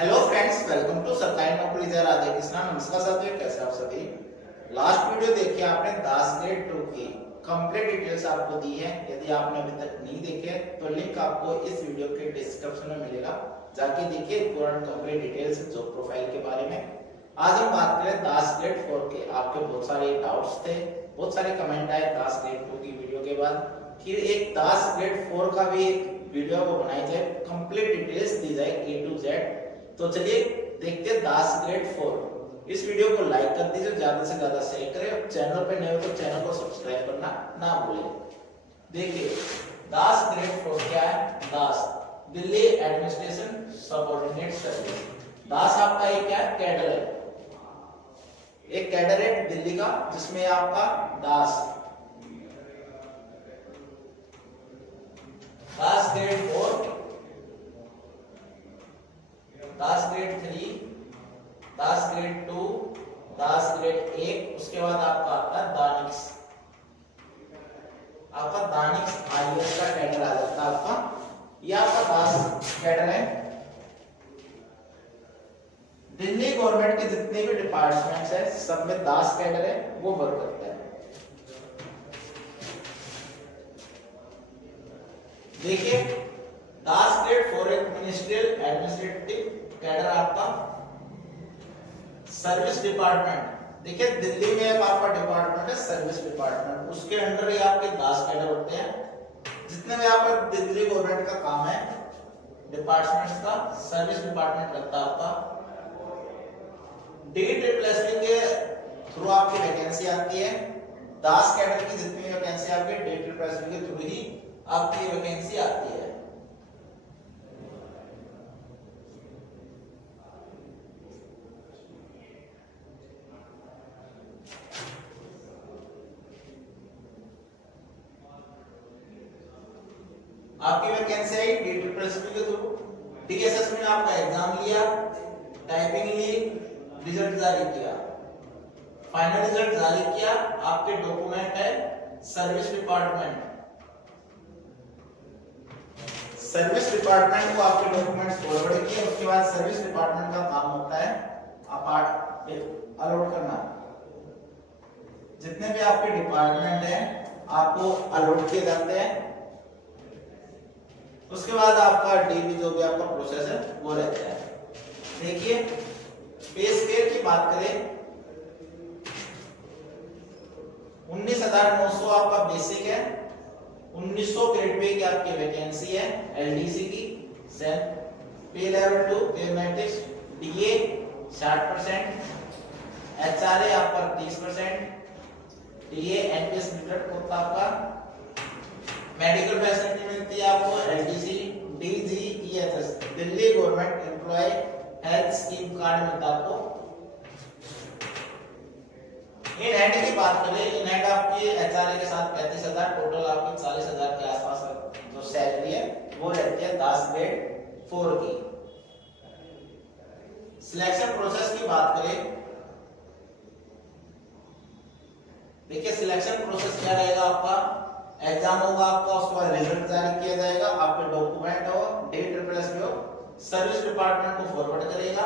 Hello friends, welcome to सरकारी नौकरी जय राधे कृष्णा। नमस्कार साथियों, कैसे आप सभी। लास्ट वीडियो देखिए आपने दास ग्रेड 2 की कंप्लीट डिटेल्स आपको दी है। यदि आपने अभी तक नहीं देखे तो लिंक आपको इस वीडियो के डिस्क्रिप्शन में मिलेगा, जाके देखिए पूरा कंप्लीट डिटेल्स जॉब प्रोफाइल के बारे में। आज हम बात करें दास ग्रेड 4 के। आपके बहुत सारे डाउट्स थे, बहुत सारे कमेंट आए दास ग्रेड 2 की वीडियो के बाद कि एक दास ग्रेड 4 का भी एक वीडियो को बनाई जाए, कंप्लीट डिटेल्स दी जाए A to Z। तो चलिए देखते हैं दास ग्रेड 4। इस वीडियो को लाइक कर दीजिए, ज्यादा से ज्यादा शेयर करें और चैनल पे नए हो तो चैनल को सब्सक्राइब करना ना भूलें। देखिए दास ग्रेड 4 क्या है। दास दिल्ली एडमिनिस्ट्रेशन सबऑर्डिनेट सर्विस। दास आपका एक क्या है, कैडर है, एक कैडर है दिल्ली का, जिसमें आपका दास ग्रेड 4, दास ग्रेड 3, दास ग्रेड 2, दास ग्रेड 1, उसके बाद आपका आता है दानिक्स। आपका दानिक्स IAS का कैडर आ जाता है आपका। ये आपका दास कैडर है। दिल्ली गवर्नमेंट के जितने भी डिपार्टमेंट्स है सब में दास कैडर है, वो वर्क करता है। देखिए दास ग्रेड 4 एक मिनिस्ट्रियल एडमिनिस्ट्रेटिव कैडर आपका सर्विस डिपार्टमेंट। देखिए दिल्ली में एक आपका डिपार्टमेंट है सर्विस डिपार्टमेंट, उसके अंडर ही आपके दास कैडर होते हैं। जितने भी आपका दिल्ली गवर्नमेंट का काम है डिपार्टमेंट्स का, सर्विस डिपार्टमेंट लगता है आपका। DSSP के थ्रू आपकी वैकेंसी आती है। दास कैडर की जितनी भी वैकेंसी आपकी DSSP के थ्रू ही आपकी वैकेंसी आती है। आपकी वैकेंसी आई DSSP के थ्रू। DSSP ने आपका एग्जाम लिया, टाइपिंग ली, रिजल्ट जारी किया, फाइनल रिजल्ट जारी किया। आपके डॉक्यूमेंट है सर्विस डिपार्टमेंट, सर्विस डिपार्टमेंट को आपके डॉक्यूमेंट्स फॉरवर्ड किए। उसके बाद सर्विस डिपार्टमेंट का काम होता है अलॉट करना। जितने भी आपके डिपार्टमेंट हैं आपको अलॉट किए जाते हैं। उसके बाद आपका DB जो भी आपका प्रोसेस है वो रहता है। देखिए पे स्केल की बात करें, 19,900 आपका बेसिक है, 1900 ग्रेड पे की आपकी वैकेंसी है LDC की। पे लेवल 2 पेमेटिक्स DA 60%, HRA आपका 30%, DA NPS रिटर्न होता आपका। मेडिकल फैसिलिटी मिलती है आपको LDC DGEHS Delhi government employ health scheme card मिलता है आपको। इन हैंड की बात करें, इन हैंड आपकी HRA के साथ 35,000, टोटल आपकी 40,000 के आसपास जो सैलरी है वो रहती है दास ग्रेड 4 की। सिलेक्शन प्रोसेस की बात करें, देखिए सिलेक्शन प्रोसेस क्या रहेगा आपका। एग्जाम होगा आपका, उसके बाद रिजल्ट जारी किया जाएगा, आपके डॉक्यूमेंट हो DSSP हो, सर्विस डिपार्टमेंट को फॉरवर्ड करेगा।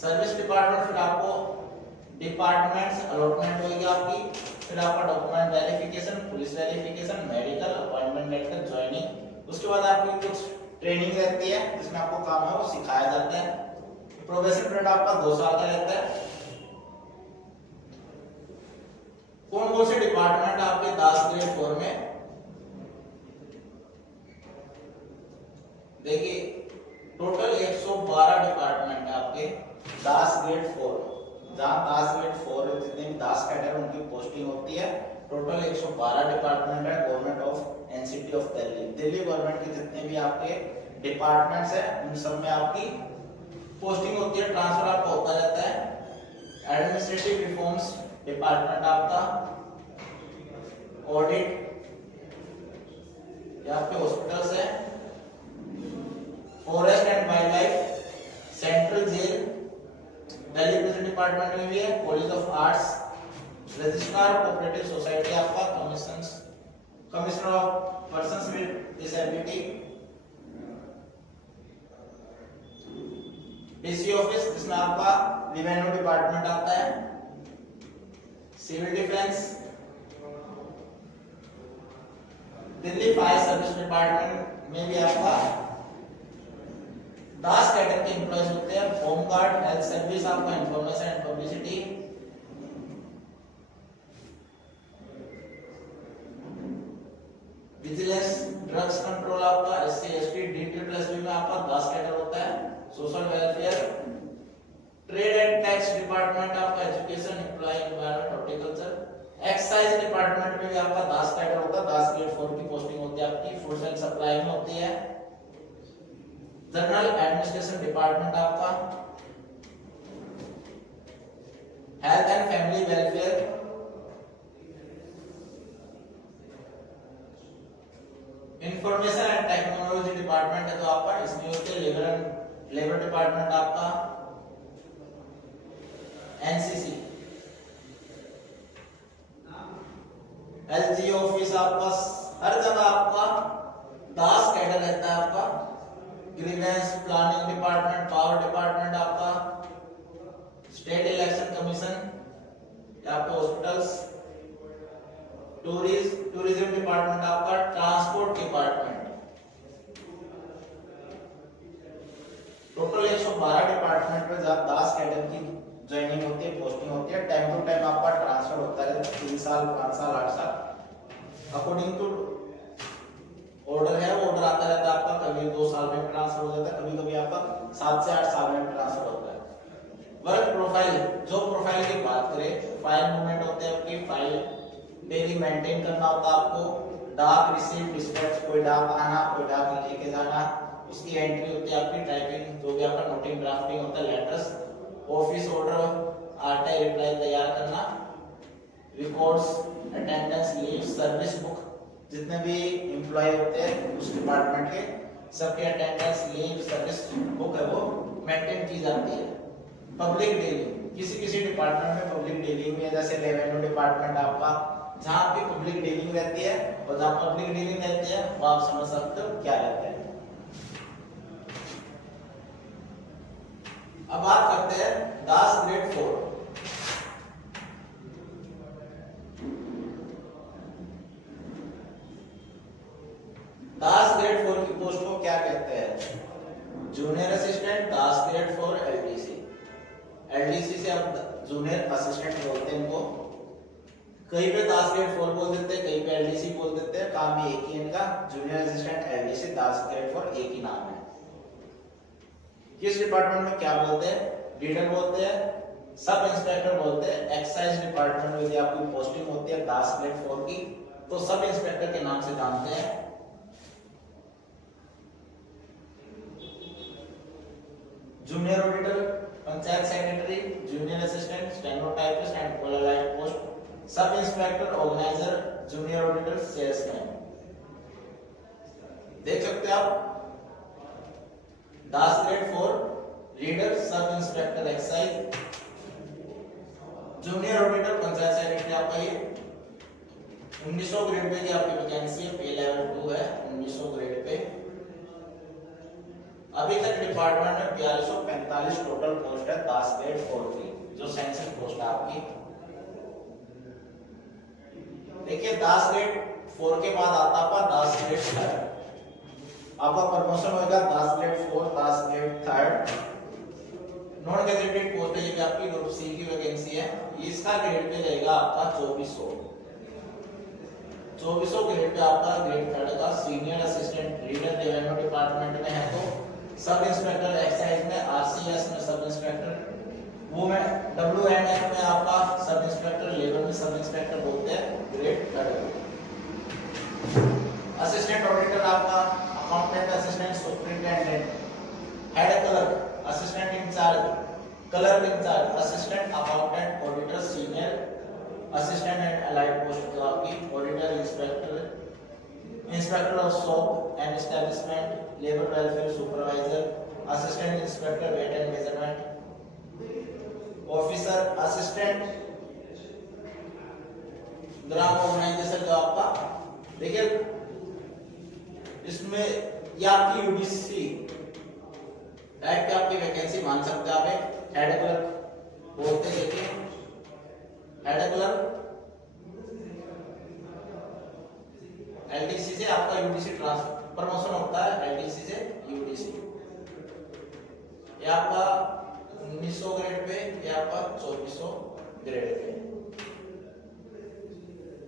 सर्विस डिपार्टमेंट फिर आपको डिपार्टमेंट्स अलॉटमेंट होगी आपकी, फिर आपका document verification, police verification, medical appointment letter, joining. उसके बाद आपकी कुछ ट्रेनिंग रहती है जिसमें आपको काम है वो सिखाया जाता है। प्रोबेशन पीरियड आपका 2 साल का रहता है। कौन कौन से डिपार्टमेंट आपके दास ग्रेड 4 में, देखिए टोटल 112 डिपार्टमेंट है आपके दास ग्रेड 4। जहां दास ग्रेड 4 जितने भी दास कैडर उनकी पोस्टिंग होती है, टोटल 112 डिपार्टमेंट है government of NCT of Delhi. Delhi government के जितने भी आपके डिपार्टमेंट्स है उन सब में आपकी पोस्टिंग होती है, ट्रांसफर आपका होता रहता है। एडमिनिस्ट्रेटिव रिफॉर्म्स डिपार्टमेंट आपका, ऑडिट, ये आपके हॉस्पिटल्स है, forest and wildlife, central jail Delhi police department में भी है, college of arts, registrar cooperative society आपका, commissioner of persons with disability, DC office जिसमें आपका रेवेन्यू डिपार्टमेंट आता है, civil defence, Delhi fire service department में भी आपका 10 कैडर के एम्प्लॉयज होते हैं, होम गार्ड, हेल्थ सर्विस, आपका information and publicity, vigilance, drugs control आपका एससी एसटी, डी में आपका 10 कैडर होता है, social welfare, trade and tax department आपका education, employ, environment, horticulture, excise department में भी आपका 10 कैडर होता है, 10 ग्रेड 4 की पोस्टिंग होती है आपकी, फूड एंड सप्लाई में होती है, जनरल एडमिनिस्ट्रेशन डिपार्टमेंट आपका, health and family welfare, information and technology department है तो आपका इसमें होते हैं लेबर डिपार्टमेंट आपका, एनसीसी, एलजी ऑफिस, आपका हर जगह आपका 10 कैडर रहता है आपका, grievance, planning department, power department आपका, स्टेट इलेक्शन कमीशन, आपके हॉस्पिटल्स, टूरिज्म डिपार्टमेंट आपका, ट्रांसपोर्ट डिपार्टमेंट, टोटल 112 डिपार्टमेंट में 10 कैडर की ज्वाइनिंग होती है, पोस्टिंग होती है, टाइम टू टाइम आपका ट्रांसफर होता है, 3 साल 5 साल 8 साल अकॉर्डिंग टू ऑर्डर है, वो ऑर्डर आता रहता है आपका, कभी 2 साल में ट्रांसफर हो जाता है, कभी कभी आपका 7 से 8 साल में ट्रांसफर होता है। वर्क प्रोफाइल, जो प्रोफाइल की बात करें, फाइल मूवमेंट होते हैं आपकी, फाइल डेली मेंटेन करना होता है आपको, डाक रिसीव डिस्पैच, कोई डाक आना कोई डाक लेके जाना, उसकी एंट्री होती है आपकी, टाइपिंग, जो भी आपका नोटिंग ड्राफ्टिंग होता है, letters, office order, RTI reply तैयार करना, records, attendance, leave, service book, जितने भी एम्प्लॉय होते हैं उस डिपार्टमेंट के सबके अटेंडेंस, लीव, सर्विस बुक है वो मेंटेन की जाती है। पब्लिक डीलिंग, किसी किसी डिपार्टमेंट में पब्लिक डीलिंग में, जैसे रेवेन्यू डिपार्टमेंट आपका, जहां भी पब्लिक डीलिंग रहती है और जहां पब्लिक डीलिंग रहती है वो आप समझ सकते हो क्या रहता है। अब बात करते हैं दास ग्रेड 4। दास ग्रेड 4 की पोस्ट को क्या कहते हैं? जूनियर असिस्टेंट, दास ग्रेड 4, एलडीसी। एलडीसी से अब जूनियर असिस्टेंट बोलते हैं इनको, कहीं पे दास ग्रेड 4 बोल देते हैं, कहीं पे एलडीसी बोल देते हैं, काम भी एक ही इनका, जूनियर असिस्टेंट, एलडीसी, दास ग्रेड 4 एक ही नाम है। किस डिपार्टमेंट में क्या बोलते हैं? लीडर बोलते हैं, सब इंस्पेक्टर बोलते हैं। एक्साइज डिपार्टमेंट में यदि आपकी पोस्टिंग होती है दास ग्रेड 4 की तो सब इंस्पेक्टर के नाम से जानते हैं। Junior auditor, panchayat secretary, junior assistant, stenotypist and polarise post, sub inspector, organiser, junior auditor, salesman. देख सकते हैं आप DASS grade 4 leader, sub inspector excise, junior auditor, panchayat secretary आपका ये 1900 ग्रेड पे की आपकी वैकेंसी है, पे लेवल 2 है 1900 ग्रेड पे। अभी तक डिपार्टमेंट में 4245 टोटल पोस्ट है दास ग्रेड 4 की, जो सैंक्शन पोस्ट है आपकी। देखिए दास ग्रेड 4 के बाद आता आपका दास ग्रेड 3, आपका प्रमोशन होगा दास ग्रेड 4, दास ग्रेड 3। नॉन गैजेटेड पोस्ट है, ये आपकी ग्रुप सी की वैकेंसी है, इसका ग्रेड पे रहेगा आपका 2400। 2400 ग्रेड पे आपका ग्रेड 3 का senior assistant leader revenue department में है, तो सब इंस्पेक्टर एक्साइज में, आरसीएस में सब इंस्पेक्टर, वो में डब्ल्यूएनएफ में आपका सब इंस्पेक्टर, लेबर में सब इंस्पेक्टर बोलते हैं ग्रेड 3। असिस्टेंट ऑडिटर आपका, accountant assistant, superintendent, head clerk, assistant in charge, clerk in charge, assistant accountant, auditor, senior assistant and allied post जो आपकी auditor, inspector, inspector of shop and establishment, labour welfare supervisor, assistant inspector weight and measurement, officer assistant, ग्राम organisation जो आपका। देखिए इसमें ये आपकी UDC type पे आपकी वैकेंसी मान सकते हैं। आप हेड क्लर्क बोलते देखिए, हेड क्लर्क एलडीसी से आपका यूडीसी ट्रांसफर प्रमोशन होता है, एलडीसी से यूडीसी। ये आपका 1900 ग्रेड पे, ये आपका 2400 ग्रेड पे।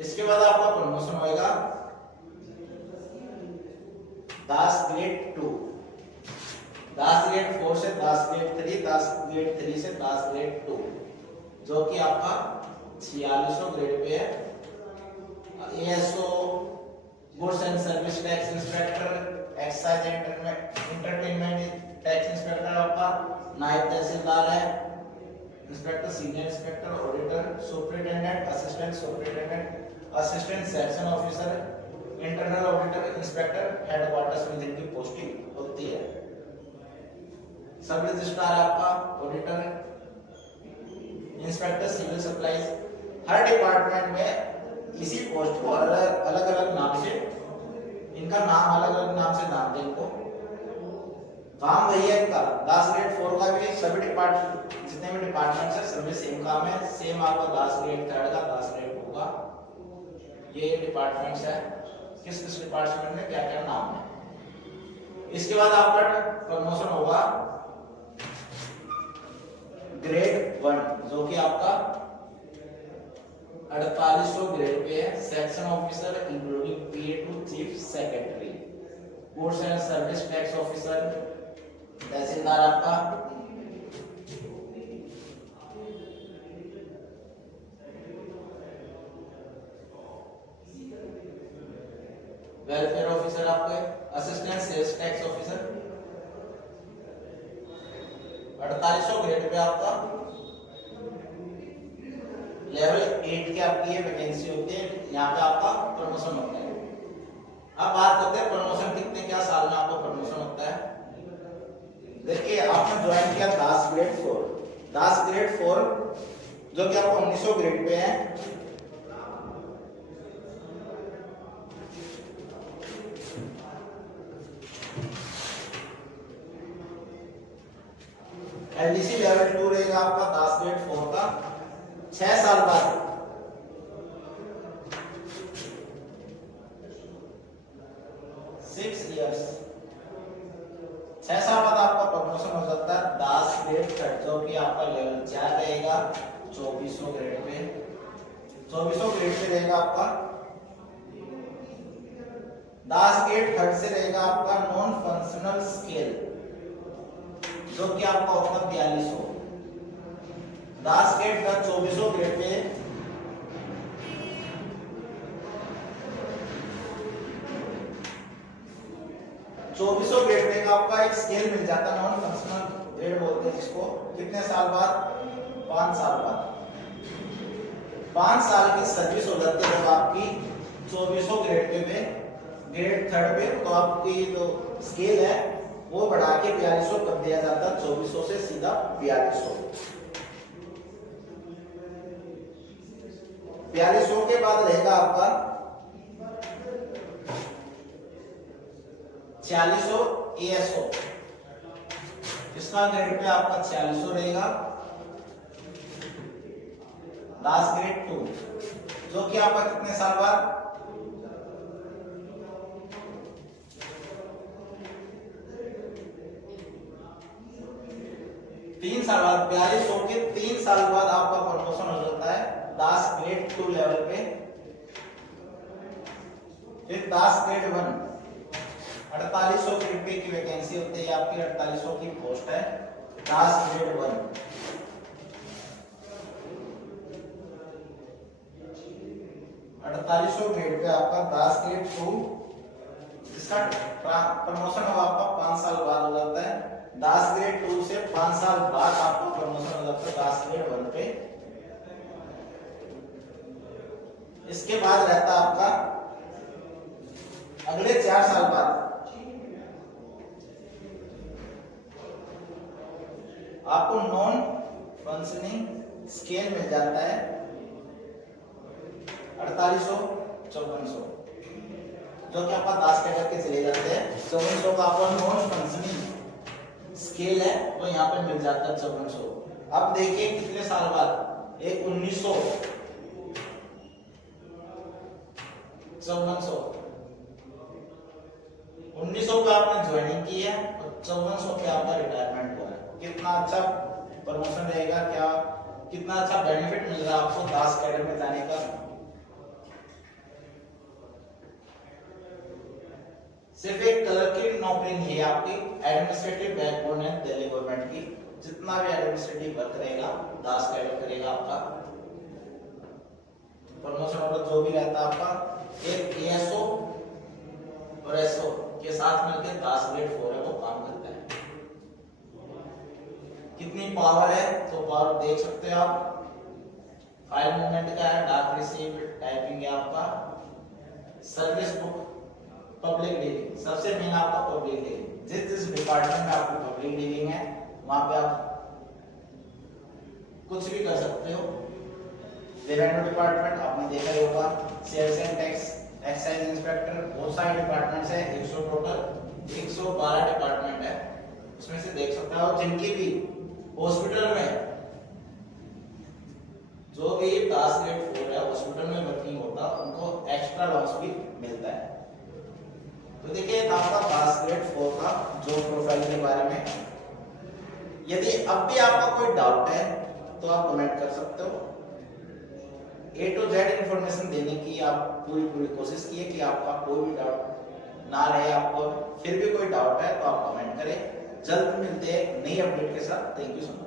इसके बाद आपका प्रमोशन होएगा दास ग्रेड 2, दास ग्रेड 4 से दास ग्रेड 3, दास ग्रेड 3 से दास ग्रेड 2, जो कि आपका 4600 ग्रेड पे है। ASO goods and service tax inspector, excise entertainment tax inspector आपका, नायब तहसीलदार है, inspector, senior inspector, auditor, superintendent, assistant superintendent, assistant section officer, internal auditor, inspector, headquarters में जिनकी पोस्टिंग होती है। सब रजिस्ट्रार आपका, ऑडिटर, इंस्पेक्टर सिविल सप्लाईज। हर डिपार्टमेंट में इसी पोस्ट को अलग अलग नाम से, इनका नाम अलग अलग नाम से नाम दें इनको। काम वही है इनका। दास ग्रेड 4 का भी सभी डिपार्टमेंट, जितने भी डिपार्टमेंट है सब में सेम काम है। सेम आपका दास ग्रेड 3 का, दास ग्रेड 2 का, ये डिपार्टमेंट्स है। किस किस डिपार्टमेंट में क्या क्या नाम है। इसके बाद आपका प्रमोशन होगा ग्रेड 1, जो कि आपका 4800 ग्रेड पे है। Section officer including PA to chief secretary, goods and service tax officer, tehsildar आपका, वेलफेयर ऑफिसर आपके, assistant sales tax officer. 4800 grade pay आपका लेवल 8 की आपकी ये वैकेंसी होती है। यहाँ पे आपका प्रमोशन होता है। अब बात करते हैं प्रमोशन कितने क्या साल में आपको प्रमोशन होता है। देखिए आपने ज्वाइन किया दास ग्रेड 4, दास ग्रेड 4 जो कि आपको 1900 ग्रेड पे है। एलडीसी लेवल 2 रहेगा आपका दास ग्रेड 4 का। 6 साल बाद 6 इयर्स, 6 साल बाद आपका प्रमोशन हो जाता है दास ग्रेड 3, जो कि आपका लेवल 4 रहेगा 2400 ग्रेड पे। 2400 ग्रेड पे रहेगा आपका। दास ग्रेड 3 से रहेगा आपका नॉन फंक्शनल स्केल, जो कि आपका होगा 4200। दास grade 2400 grade pay 2400 grade pay आपका एक स्केल मिल जाता है, नॉन फंक्शनल ग्रेड बोलते हैं जिसको। कितने साल बाद? 5 साल बाद। 5 साल की सर्विस हो जाती है जब आपकी 2400 ग्रेड पे ग्रेड 3 पे, तो आपकी जो स्केल है वो बढ़ा के 4200 कर दिया जाता है। 2400 से सीधा 4200। 4200 के बाद रहेगा आपका 4600 एएसओ। इसका ग्रेड पे आपका 4600 रहेगा। दास ग्रेड 2 जो कि आपका कितने साल बाद? 3 साल बाद। 4200 के 3 साल बाद आपका प्रमोशन हो जाता है दास ग्रेड 2 लेवल पे। फिर दास ग्रेड 1 4800 ग्रेड पे की वैकेंसी होती है आपकी, 4800 की पोस्ट है। दास ग्रेड 1 4800 ग्रेड पे आपका दास ग्रेड 2, जिसका प्रमोशन होगा आपका 5 साल बाद हो जाता है। दास ग्रेड 2 से 5 साल बाद आपको प्रमोशन हो जाता है दास ग्रेड 1 पे। इसके बाद रहता आपका अगले 4 साल बाद आपको नॉन फंक्शनिंग स्केल मिल जाता है 4800 5400, जो कि आपका दास के करके चले जाते हैं। 5400 का आपको नॉन फंक्शनिंग स्केल है तो यहाँ पे मिल जाता है 5400। अब देखिए कितने साल बाद, एक 1900 पे आपने ज्वाइनिंग की है और 5400 पे आपका रिटायरमेंट हुआ है। कितना अच्छा प्रमोशन रहेगा, क्या कितना अच्छा बेनिफिट मिल रहा है आपको दास कैडर में जाने का। सिर्फ एक कलर की नौकरी नहीं है आपकी, एडमिनिस्ट्रेटिव बैकबोन है दिल्ली गवर्नमेंट की। जितना भी एडमिनिस्ट्रेटिव वर्क रहेगा दास कैडर करेगा आपका। प्रमोशन ऑर्डर जो भी रहता है आपका, एक एएसओ और एसओ के साथ मिलकर दास ग्रेड 4 है वो काम करता है। कितनी पावर है तो पावर देख सकते हो आप। फाइल मूवमेंट का है, डाक रिसीव, टाइपिंग है आपका, सर्विस बुक, पब्लिक डीलिंग, सबसे मेन आपका पब्लिक डीलिंग। जिस जिस डिपार्टमेंट में आपकी पब्लिक डीलिंग है वहां पे आप कुछ भी कर सकते हो। रेवेन्यू डिपार्टमेंट आपने देखा ही होगा, sales and tax, excise inspector, बहुत सारे डिपार्टमेंट्स है, 100 टोटल 112 डिपार्टमेंट है। उसमें से देख सकते हो जिनकी भी हॉस्पिटल में जो भी दास ग्रेड 4 है हॉस्पिटल में वर्किंग होता उनको एक्स्ट्रा लॉस भी मिलता है। तो देखिए आपका दास ग्रेड 4 का जॉब प्रोफाइल के बारे में। यदि अब भी आपका कोई डाउट है तो आप कमेंट कर सकते हो। A to Z इंफॉर्मेशन देने की आप पूरी कोशिश कीजिए कि आपका कोई भी डाउट ना रहे। आपको फिर भी कोई डाउट है तो आप कमेंट करें। जल्द मिलते हैं नई अपडेट के साथ। Thank you so much.